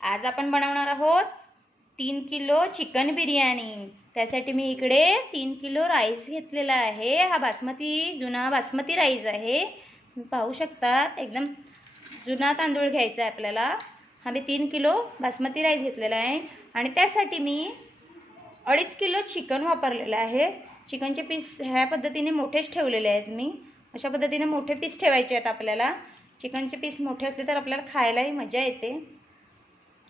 आज आपण बनवणार आहोत 3 किलो चिकन बिर्याणी। त्यासाठी मी इकडे 3 किलो राईस घेतलेला आहे। हा बासमती जुना बासमती राईस आहे, तुम्ही पाहू शकता। एकदम जुना तांदूळ घ्यायचा आहे आपल्याला। हा मी 3 किलो बासमती राईस घेतलेला आहे आणि त्यासाठी मी 2.5 किलो चिकन वापरलेलं आहे। चिकनचे पीस ह्या पद्धतीने मोठेच ठेवलेले आहेत मी। अशा पद्धतीने मोठे पीस ठेवायचे आहेत आपल्याला। चिकनचे पीस मोठे असले तर आपल्याला खायलाही मजा येते।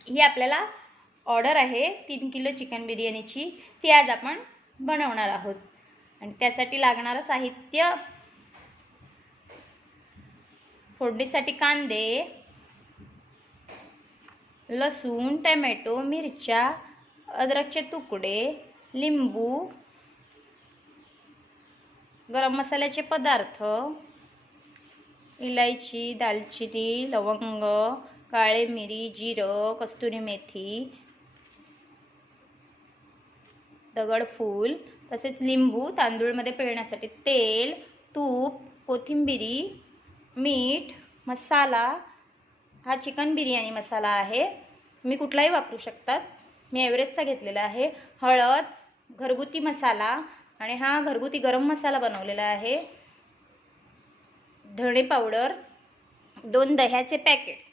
ही आपल्याला ऑर्डर आहे 3 किलो चिकन बिर्याणीची, ती आज आपण बनवणार आहोत। आणि त्यासाठी लागणारं साहित्य: फोडणीसाठी कांदे, लसूण, टोमॅटो, मिरच्या, अद्रकचे तुकडे, लिंबू, गरम मसाल्याचे पदार्थ, इलायची, दालचिनी, लवंग, काळे मिरी, जिरं, कस्तुरी मेथी, दगडफूल, तसेच लिंबू, तांदूळमध्ये पिळण्यासाठी तेल, तूप, कोथिंबिरी, मीठ, मसाला। हा चिकन बिर्याणी मसाला आहे, मी कुठलाही वापरू शकतात। मी एव्हरेस्टचा घेतलेला आहे। हळद, घरगुती मसाला आणि हा घरगुती गरम मसाला बनवलेला आहे। धणे पावडर, 2 दह्याचे पॅकेट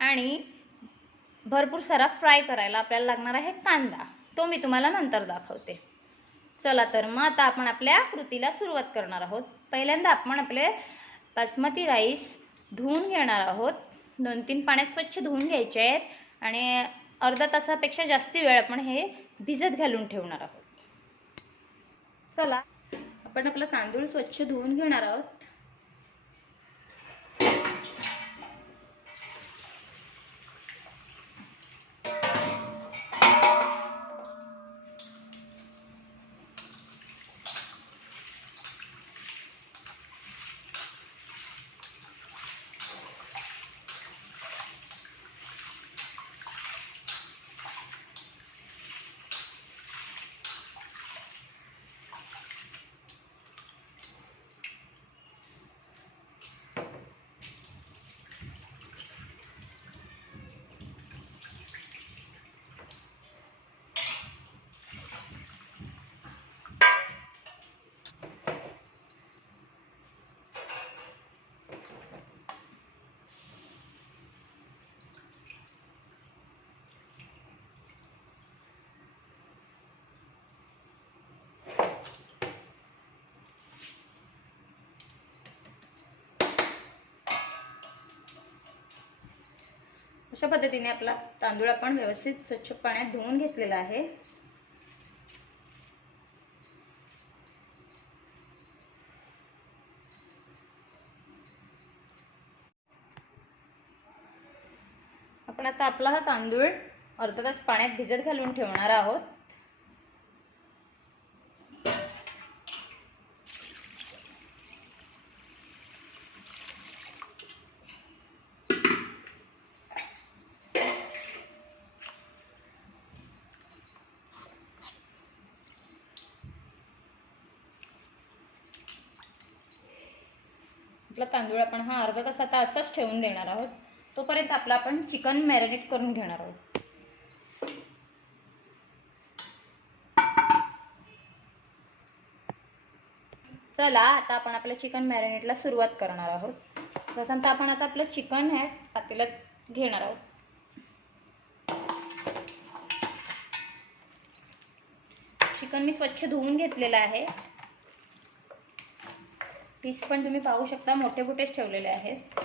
आणि भरपूर सारा फ्राय करायला आपल्याला लागणार आहे कांदा, तो मी तुम्हाला नंतर दाखवते। चला तर मग आता आपण आपल्या कृतीला सुरुवात करणार आहोत। पहिल्यांदा आपण आपले बासमती राईस धुवून घेणार आहोत। 2-3 पाण्यात स्वच्छ धुवून घ्यायचे आहेत आणि अर्धा तासापेक्षा जास्त वेळ आपण हे भिजत घालून ठेवणार आहोत। चला आपण आपला तांदूळ स्वच्छ धुवून घेणार आहोत। अशा पद्धतीने आपला तांदूळ आपण व्यवस्थित स्वच्छ पाण्यात धुवून घेतलेला आहे। आपण आता आपला हा तांदूळ अर्धा तास पाण्यात भिजत घालून ठेवणार आहोत। आपला तांदूळ आपण हा अर्धा तास आता असाच ठेवून देणार आहोत। तोपर्यंत आपला आपण चिकन मॅरिनेट करून घेणार आहोत। चला आता आपण आपल्या चिकन मॅरिनेटला सुरुवात करणार आहोत। प्रथमतः आपण आता आपलं चिकन हे पातेल्यात घेणार आहोत। चिकन मी स्वच्छ धुवून घेतलेलं आहे। पीस पण तुम्ही पाहू शकता, मोठे मोठेच ठेवलेले आहेत।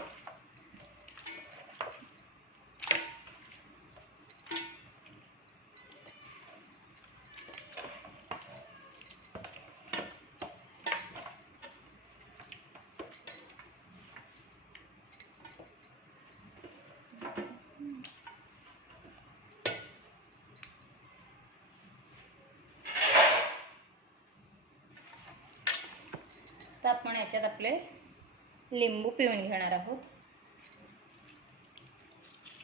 तर आपण याच्यात आपले लिंबू पिळून घेणार आहोत।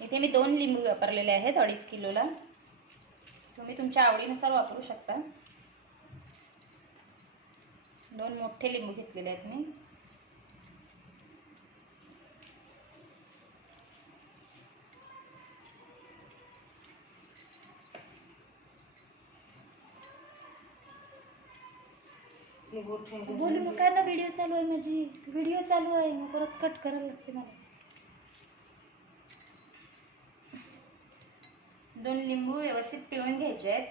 इथे मी 2 लिंबू वापरलेले आहेत 2.5 किलोला, तुम्ही तुमच्या आवडीनुसार वापरू शकता। 2 मोठे लिंबू घेतलेले आहेत मी। बोलू नका ना, व्हिडिओ चालू आहे माझी, व्हिडिओ चालू आहे, मग परत कट करायला लागते मला. 2 लिंबू व्यवस्थित पिळून घ्यायचे आहेत.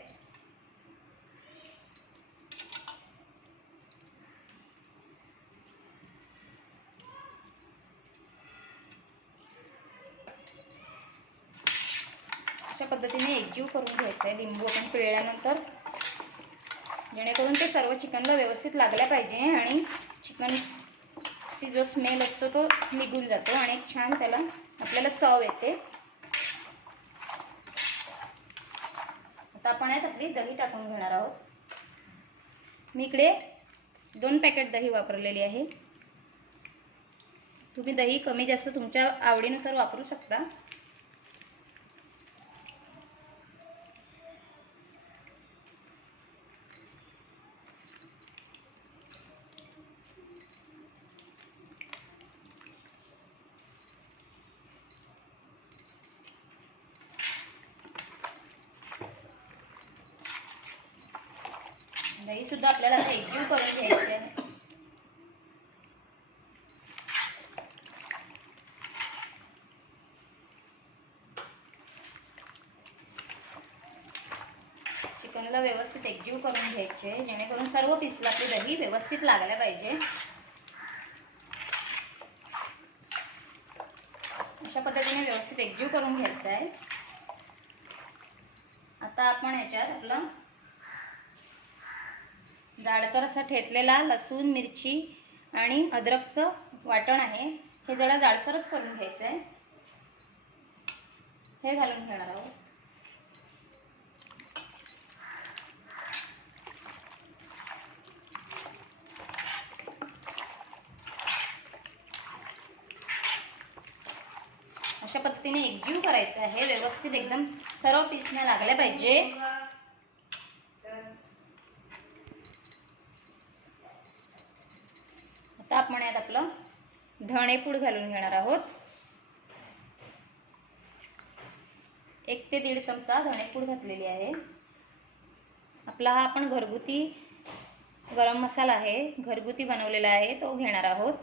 अशा पद्धतीने एकजीव करून घ्यायचं आहे लिंबू आपण पिळल्यानंतर, जेणेकरून ते सर्व चिकनला व्यवस्थित लागल्या पाहिजे आणि चिकनची जो स्मेल असतो तो निघून जातो आणि छान त्याला आपल्याला चव येते. आता आपण यात आपली दही टाकून घेणार आहोत. मी इकडे 2 पॅकेट दही वापरलेली आहे. तुम्ही दही कमी जास्त तुमच्या आवडीनुसार वापरू शकता. दही सुद्धा आपल्याला आता एकजीव करून घ्यायचे आहे. चिकनला व्यवस्थित एकजीव करून घ्यायचे, जेणेकरून सर्व पीसला आपली दही व्यवस्थित लागल्या पाहिजे. अशा पद्धतीने व्यवस्थित एकजीव करून घ्यायचं आहे. आता आपण ह्याच्यात आपला जाडसर असा ठेचलेला लसूण, मिरची आणि अद्रकचं वाटण आहे, हे जरा जाडसरच करून घ्यायचं आहे. हे घालून घेणार आहोत. अशा पद्धतीने एकजीव करायचं आहे, व्यवस्थित एकदम सर्व पीसने लागले पाहिजे. आता आपण यात आपलं धणेपूड घालून घेणार आहोत. 1 ते 1.5 चमचा धणेपूड घातलेली आहे. आपला हा आपण घरगुती गरम मसाला आहे, घरगुती बनवलेला आहे, तो घेणार आहोत.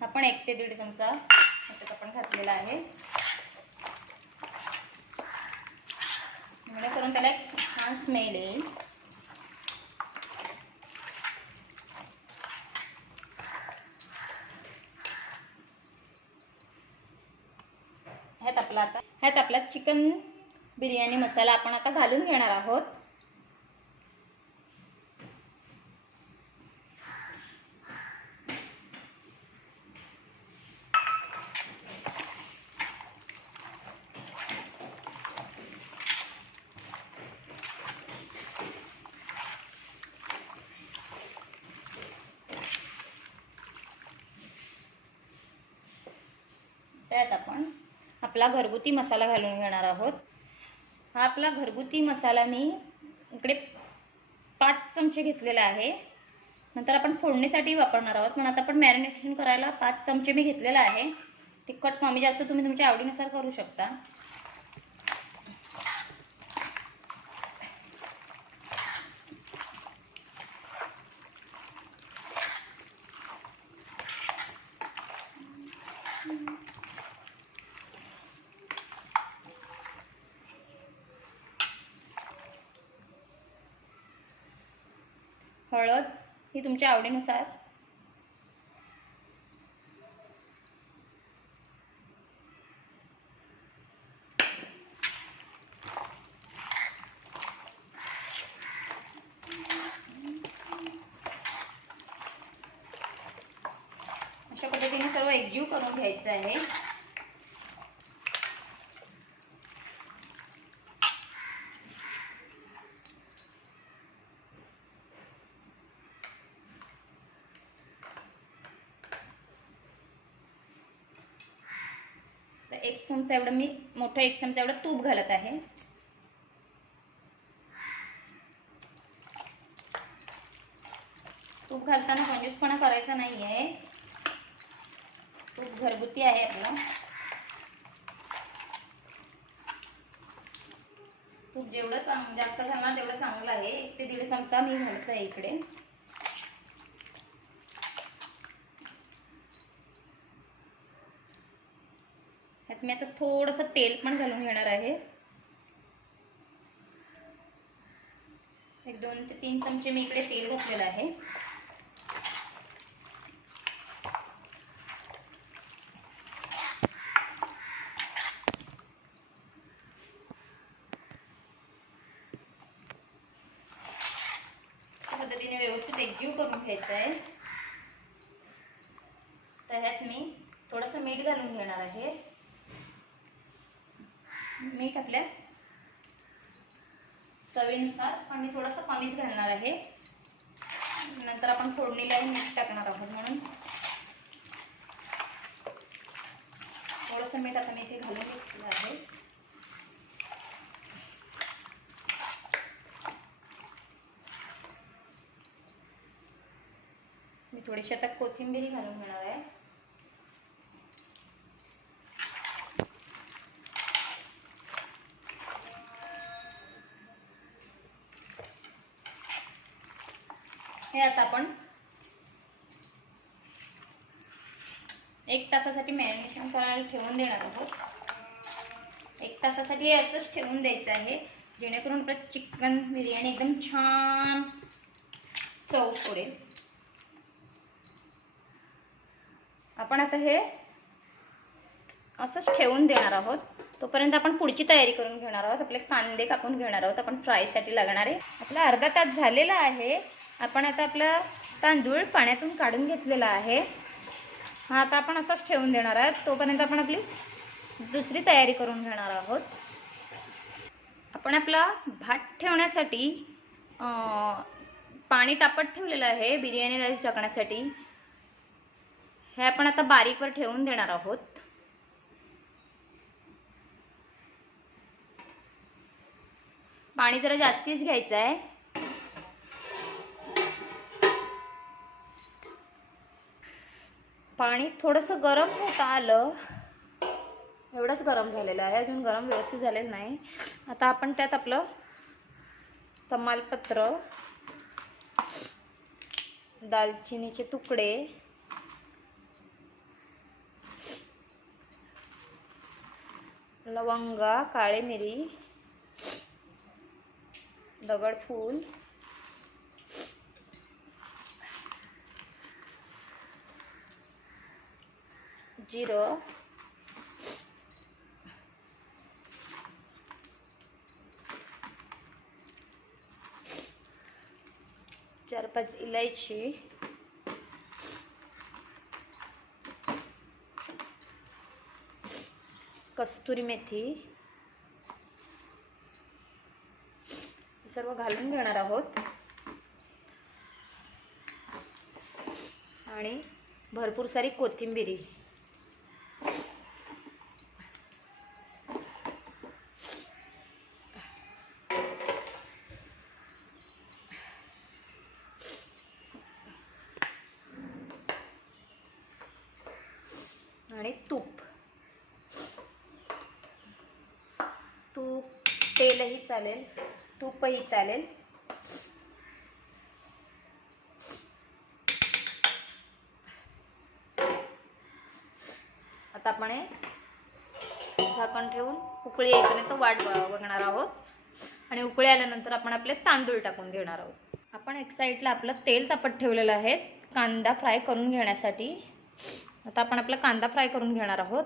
आपण 1 ते 1.5 चमचा ह्याच्यात आपण घातलेला आहे, जेणेकरून त्याला एक छान स्मेल येईल. ह्यात आपला चिकन बिर्याणी मसाला आपण आता घालून घेणार आहोत. त्यात आपण आपला घरगुती मसाला घालून घेणार आहोत. हा आपला घरगुती मसाला मी इकडे 5 चमचे घेतलेला आहे. नंतर आपण फोडणीसाठी वापरणार आहोत, पण आता आपण मॅरिनेशन करायला 5 चमचे मी घेतलेला आहे. तिखट कमी जास्त तुम्ही तुमच्या आवडीनुसार करू शकता. हळद ही तुमच्या आवडीनुसार. अशा पद्धतीने सर्व एकजीव करून घ्यायचं आहे. तर 1 चमचा एवढं मी मोठं 1 चमचा एवढं तूप घालत आहे. तूप घालताना कंजूसपणा करायचा नाही आहे. तूप घरगुती आहे आपलं. तूप जेवढं जास्त घालणार तेवढं चांगलं आहे. 1 ते 1.5 चमचा मी घालत आहे इकडे. ह्यात मी आता थोडंसं तेल पण घालून घेणार आहे. 2 ते 3 चमचे मी इकडे तेल घातलेलं आहे. पद्धतीने व्यवस्थित एकजीव करून घ्यायचं आहे. तर ह्यात मी थोडंसं मीठ घालून घेणार आहे. मीठ आपल्या चवीनुसार, पण मी थोडंसं कमीच घालणार आहे. नंतर आपण फोडणीलाही मीठ टाकणार आहोत म्हणून थोडंसं मीठ आता मी इथे घालून घेतलेलं आहे. मी थोडीशी आता कोथिंबीर घालून घेणार आहे. हे आता आपण 1 तासासाठी मॅरिनेशन करायला ठेवून देणार आहोत. 1 तासासाठी हे असंच ठेवून द्यायचं आहे, जेणेकरून आपलं चिकन बिर्याणी एकदम छान चव पडेल. आपण आता हे असंच ठेवून देणार आहोत. तोपर्यंत आपण पुढची तयारी करून घेणार आहोत. आपले कांदे कापून घेणार आहोत आपण फ्रायसाठी लागणारे. आपला अर्धा तास झालेला आहे. आपण आता आपला तांदूळ पाण्यातून काढून घेतलेला आहे. हा आता आपण असंच ठेवून देणार आहोत. तोपर्यंत आपण आपली दुसरी तयारी करून घेणार आहोत. आपण आपला भात ठेवण्यासाठी पाणी तापत ठेवलेलं आहे बिर्याणी राईस टाकण्यासाठी. हे आपण आता बारीकवर ठेवून देणार आहोत. पाणी जरा जास्तीच घ्यायचं आहे. पाणी थोडंसं गरम होत आलं, एवढंच गरम झालेलं आहे, अजून गरम व्यवस्थित झालेलं नाही. आता आपण त्यात आपलं तमालपत्र, दालचिनीचे तुकडे, लवंगा, काळे मिरी, दगडफूल, जिरं, 4-5 इलायची, कस्तुरी मेथी सर्व घालून घेणार आहोत. आणि भरपूर सारी कोथिंबीर. आणि तूप तेलही चालेल, तूपही चालेल. आता आपण झाकण ठेवून उकळी येईपर्यंत वाट बघणार आहोत. आणि उकळी आल्यानंतर आपण आपले तांदूळ टाकून घेणार आहोत. आपण एक साईडला आपलं तेल तापत ठेवलेलं आहे कांदा फ्राय करून घेण्यासाठी. आता आपण आपला कांदा फ्राय करून घेणार आहोत.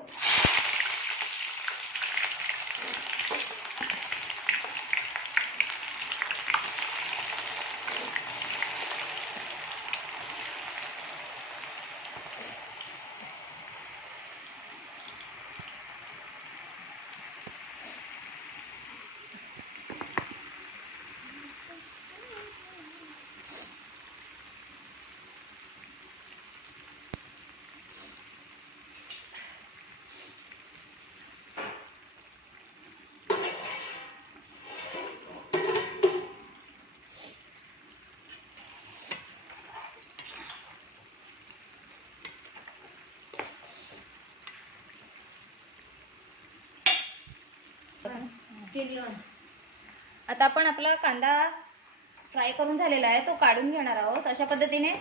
आता आपण आपला कांदा फ्राय करून झालेला आहे, तो काढून घेणार आहोत. अशा पद्धतीने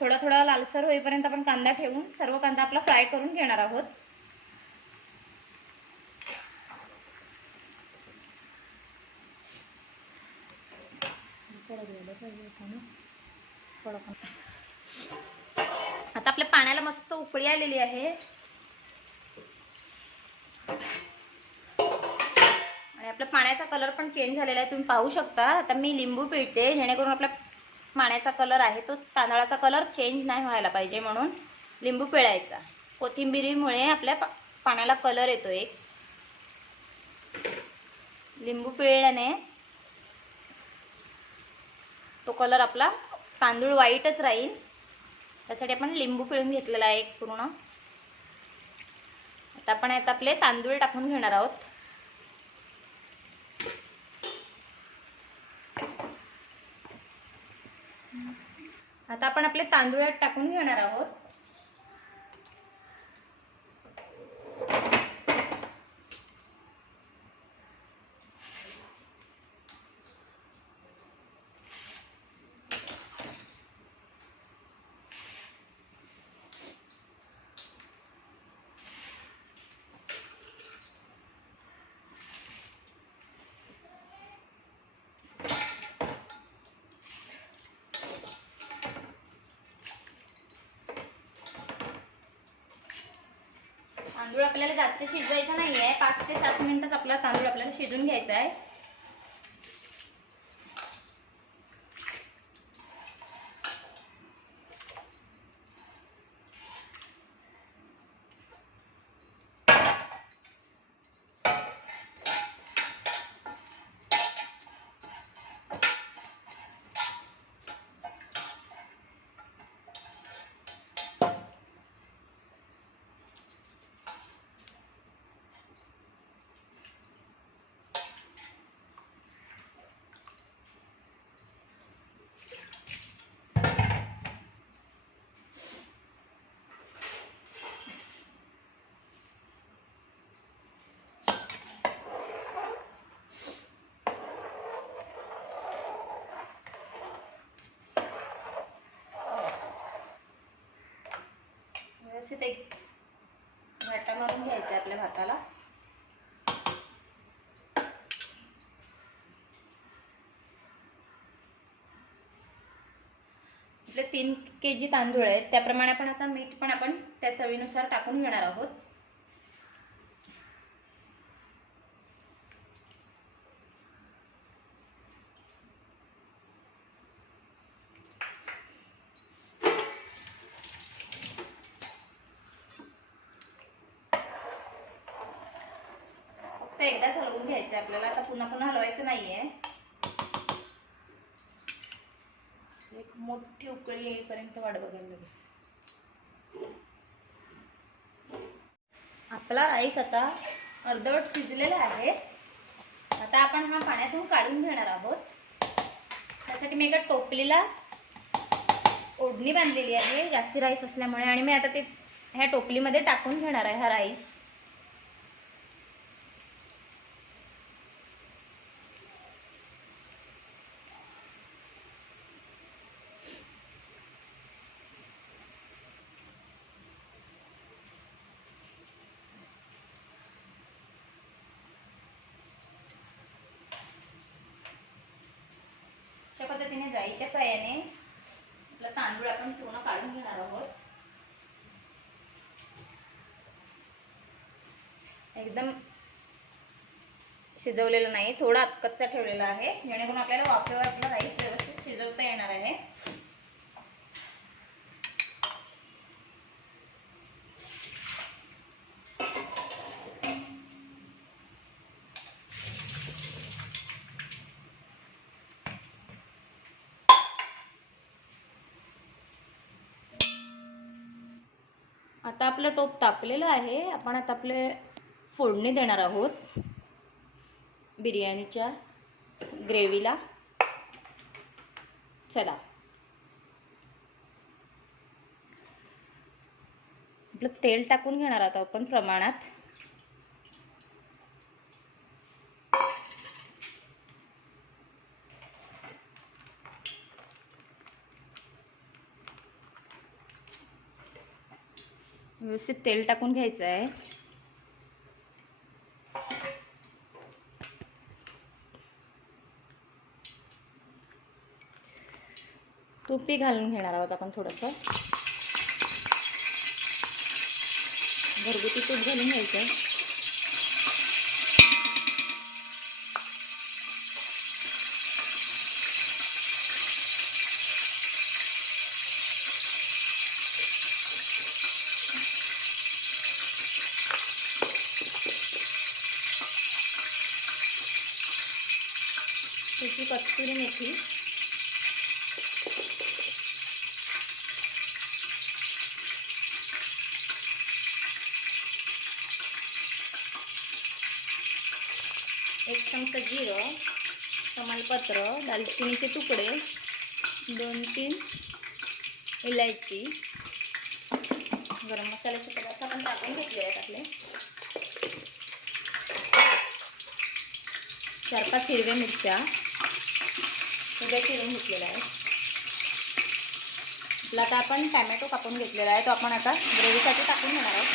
थोडा थोडा लालसर होईपर्यंत आपण कांदा ठेवून सर्व कांदा आपला फ्राय करून घेणार आहोत. आता आपल्या पाण्याला मस्त उकळी आलेली आहे आणि आपल्या पाण्याचा कलर पण चेंज झालेला आहे, तुम्ही पाहू शकता. आता मी लिंबू पिळते, जेणेकरून आपला पाण्याचा कलर आहे तो तांदळाचा कलर चेंज नाही व्हायला पाहिजे, म्हणून लिंबू पिळायचा. कोथिंबिरीमुळे आपल्या पाण्याला कलर येतो. एक लिंबू पिळल्याने तो कलर आपला तांदूळ व्हाईटच राहील, त्यासाठी आपण लिंबू पिळून घेतलेला आहे एक पूर्ण. आता आपण यात आपले तांदूळ टाकून घेणार आहोत. आता आपण आपले तांदूळ टाकून घेणार आहोत. तांदूळ आपल्याला जास्त शिजवायचा नाही आहे, 5 ते 7 मिनिटच आपला तांदूळ आपल्याला शिजून घ्यायचा आहे. व्यवस्थित एक घाटा मारून घ्यायचा आपल्या भाताला. आपले 3 kg तांदूळ आहेत, त्याप्रमाणे आपण आता मीठ पण आपण त्या चवीनुसार टाकून घेणार आहोत. फक्त एकदाच हलवून घ्यायचं आपल्याला, आता पुन्हा पुन्हा हलवायचं नाहीये. एक मोठी उकळी येईपर्यंत वाट बघायला लागेल. आपला राईस आता अर्धवट शिजलेला आहे. आता आपण हा पाण्यातून काढून घेणार आहोत. त्यासाठी मी एका टोपलीला ओढणी बांधलेली आहे जास्ती राईस असल्यामुळे, आणि मी आता ते ह्या टोपलीमध्ये टाकून घेणार आहे हा राईस. अशा पद्धतीने जाळीच्या साहाय्याने आपला तांदूळ आपण पूर्ण काढून घेणार आहोत. एकदम शिजवलेलं नाही, थोडा कच्चा ठेवलेला आहे, जेणेकरून आपल्याला वाफेवर आपला राईस व्यवस्थित शिजवता येणार आहे. आता आपलं टोप तापलेलं आहे. आपण आता आपले फोडणी देणार आहोत बिर्याणीच्या ग्रेव्हीला. चला, आपलं तेल टाकून घेणार आहोत आपण प्रमाणात. व्यवस्थित तेल टाकून घ्यायचं आहे. तूपही घालून घेणार आहोत आपण थोडंसं. घरगुती तूप घालून घ्यायचं. त्याची कस्तुरी मेथी, एक चमचा जिरं, तमालपत्र, दालचिनीचे तुकडे, 2-3 इलायची, गरम मसाल्याचे पदार्थ आपण टाकून घेतले आहेत आपले. 4-5 हिरव्या मिरच्या सगळ्या चिरून घेतलेल्या आहेत. आपला आता आपण टॅमॅटो कापून घेतलेला आहे, तो आपण आता ग्रेव्हीसाठी टाकून घेणार आहोत.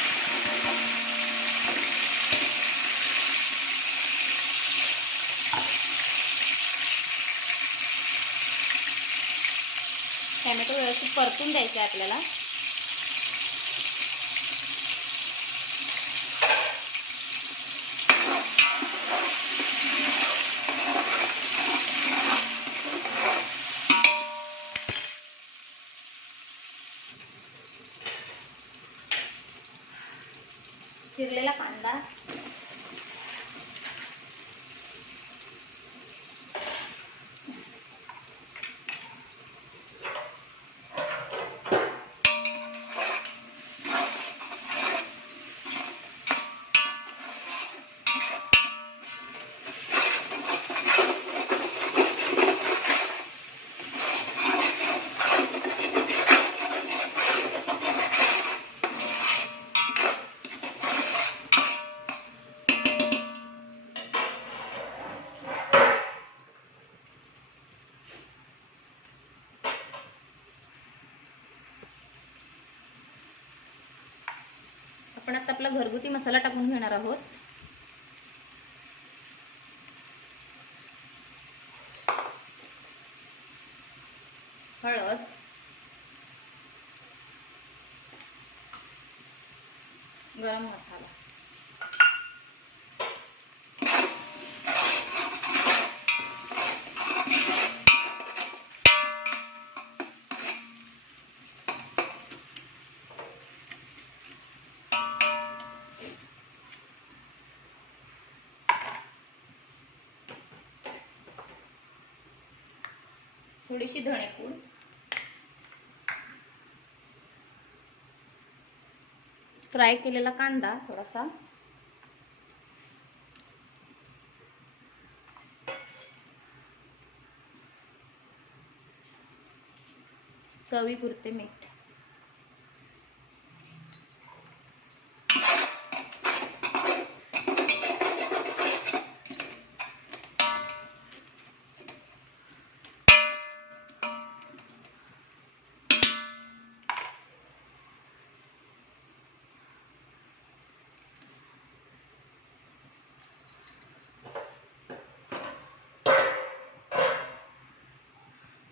टॅमॅटो व्यवस्थित परतून द्यायचे आहे आपल्याला. चिरलेला कांदा, आपण आता आपला घरगुती मसाला टाकून घेणार आहोत. हळद, गरम मसाला, थोडीशी धणेपूड, फ्राय केलेला कांदा थोडासा, चवीपुरते मीठ,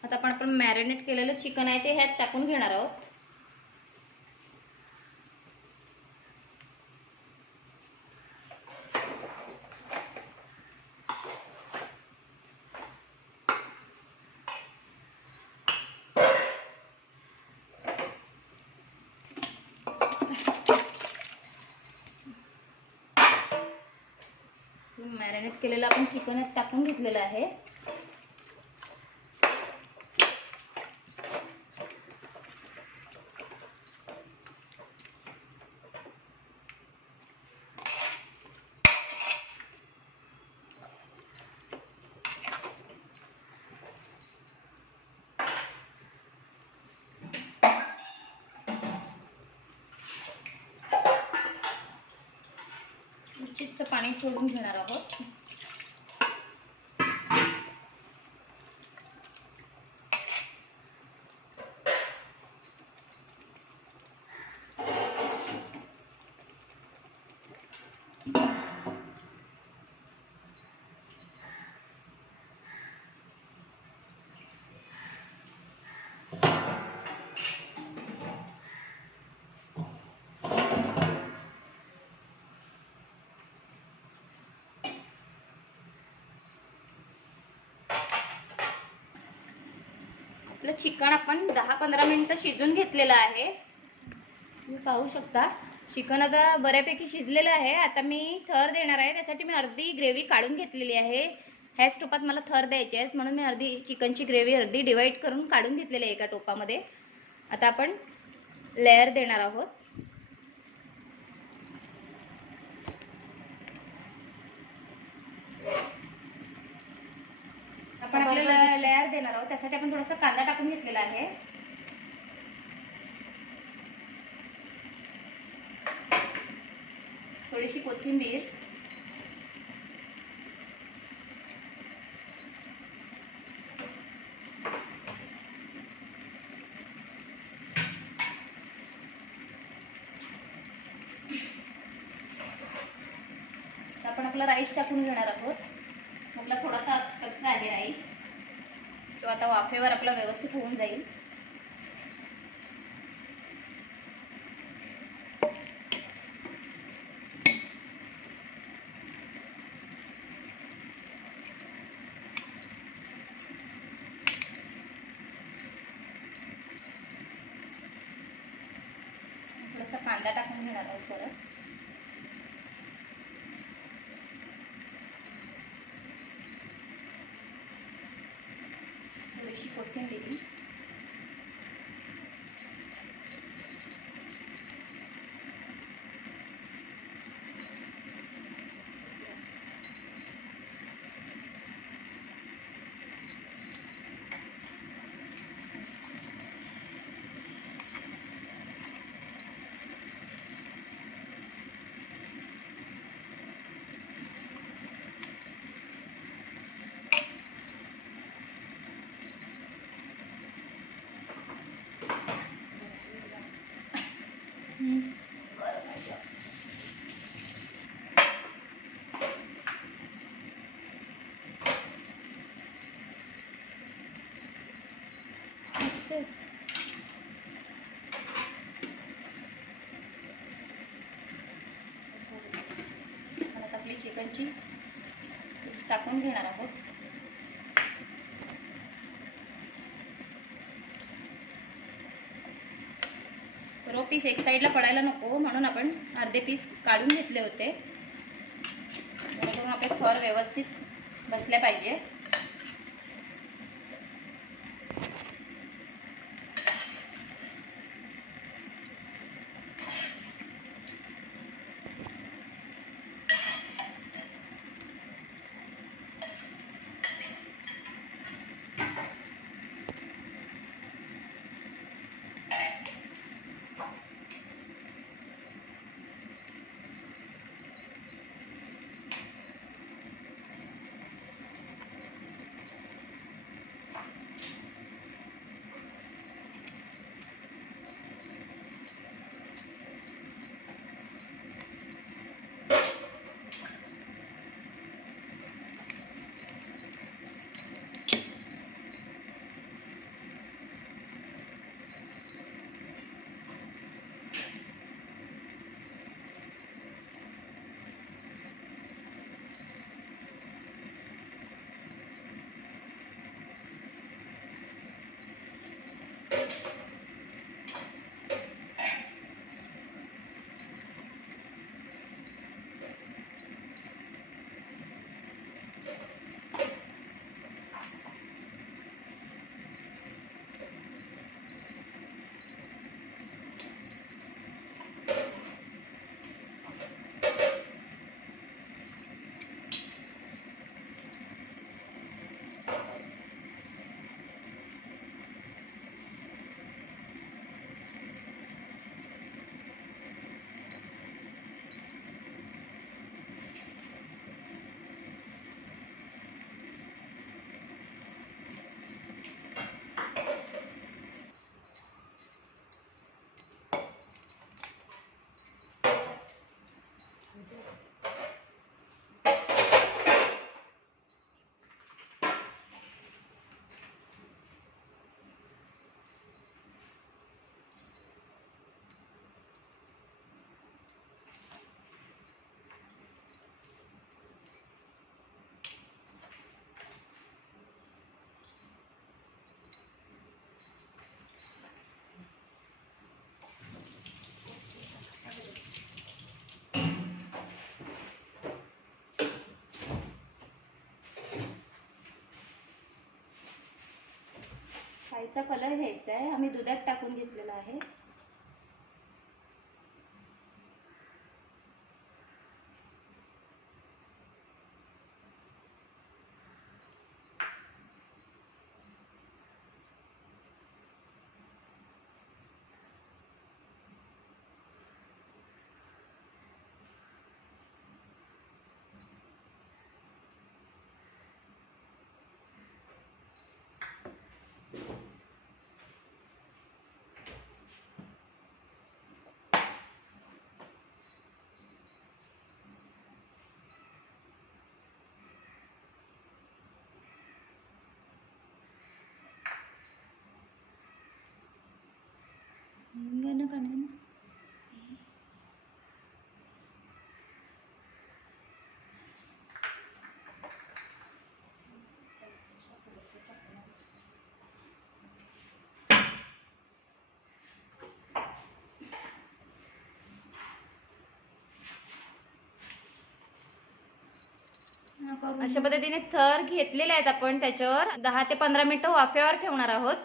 आता आपण मॅरिनेट केलेलं चिकन आहे ते ह्यात टाकून घेणार आहोत. मॅरिनेट केलेलं आपण चिकन टाकून घेतलेलं आहे. चिकचं पाणी सोडून घेणार आहोत. आपलं चिकन आपण 10-15 मिनिटं शिजून घेतलेलं आहे. तुम्ही पाहू शकता चिकन आता बऱ्यापैकी शिजलेलं आहे. आता मी थर देणार आहे. त्यासाठी मी अर्धी ग्रेव्ही काढून घेतलेली आहे. ह्याच टोपात मला थर द्यायचे आहेत म्हणून मी अर्धी चिकनची ग्रेव्ही अर्धी डिवाईड करून काढून घेतलेली आहे एका टोपामध्ये. आता आपण लेयर देणार आहोत. आपण आपल्याला लेयर देणार आहोत. त्यासाठी आपण थोडासा कांदा टाकून घेतलेला आहे. थोडीशी कोथिंबीर, आपण आपला राईस टाकून घेणार आहोत. आपला थोडासा कच्चा आहे राईस, तो आता वाफेवर आपला व्यवस्थित होऊन जाईल. थोडासा कांदा टाकून घेणार आहोत परत. थोडीशी कोथिंबीर, आता आपली चिकनची पीस टाकून घेणार आहोत. सर्व पीस एक साईडला पडायला नको म्हणून आपण अर्धे पीस काढून घेतले होते, जेणेकरून आपले थर व्यवस्थित बसले पाहिजे. राईचा कलर घ्यायचा आहे, आम्ही दुधात टाकून घेतलेला आहे. गाणं गाणं अशा पद्धतीने थर घेतलेले आहेत आपण. त्याच्यावर 10 ते 15 मिनिटं वाफेवर ठेवणार आहोत.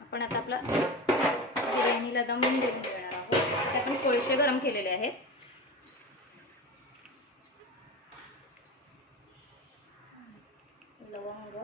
आपण आता आपला बिर्याणीला दम देऊन देणार आहोत. ते आपण कोळसे गरम केलेले आहेत. लवंग